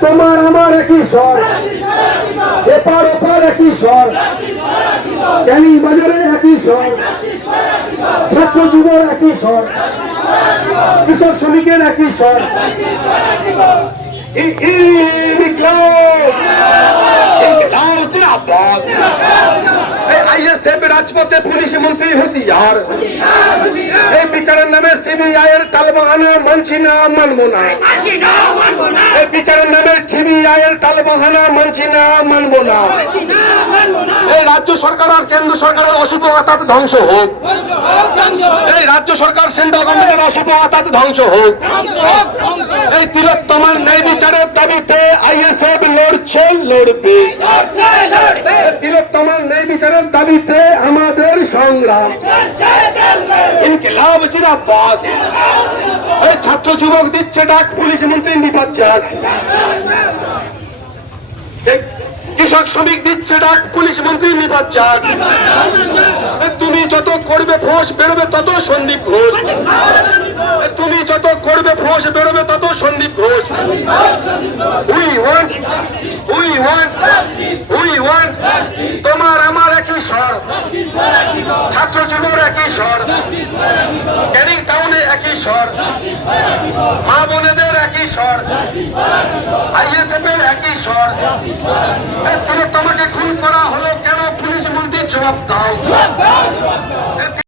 তোমার আমার একই স্বর। এপার ওপার একই স্বর। ক্যানিং বাজারে একই স্বর। ছাত্র যুবর একই স্বর। কৃষক শ্রমিকের একই স্বর। রাজপথে পুলিশ মন্ত্রী হুঁশিয়ার। বিচারের নামে সিবিআই তালবাহানা মানছি না মানবো না। এই বিচারের নামে মানছি না মানবো না। এই রাজ্য সরকার আর কেন্দ্র সরকারের অশুভ আতাত ধ্বংস হোক। এই রাজ্য সরকার সেন্ট্রাল গভর্নমেন্টের অশুভ আতাত ধ্বংস হোক। এই তিলোত্তমার ন্যায় বিচারের দাবিতে আইএসএফ লড়ছে লড়বে। তিলোত্তমার ন্যায় বিচারের দাবিতে আমাদের সংগ্রাম। ইনকিলাব জিন্দাবাদ ছাত্র যুবক দিচ্ছে ডাক, পুলিশ মন্ত্রী নিপাচ্চার এই কৃষক শ্রমিক দিচ্ছে ডাক, পুলিশ মন্ত্রী নিপাচ্চার এই তুমি যত করবে ফোঁস বেরোবে তত সন্দীপ ঘোষ। তুমি যত করবে ফোঁস বেরোবে তত Sandip Ghosh. We want we want we want তোমার আমার একই স্বর ছাত্র একই স্বর। ক্যানিং টাউনে একই স্বর। মা বোনেদের একই স্বর। আইএসএফ এর একই স্বর। তোমাকে খুন করা হলো কেন? পুলিশ মন্ত্রী জবাব দাও।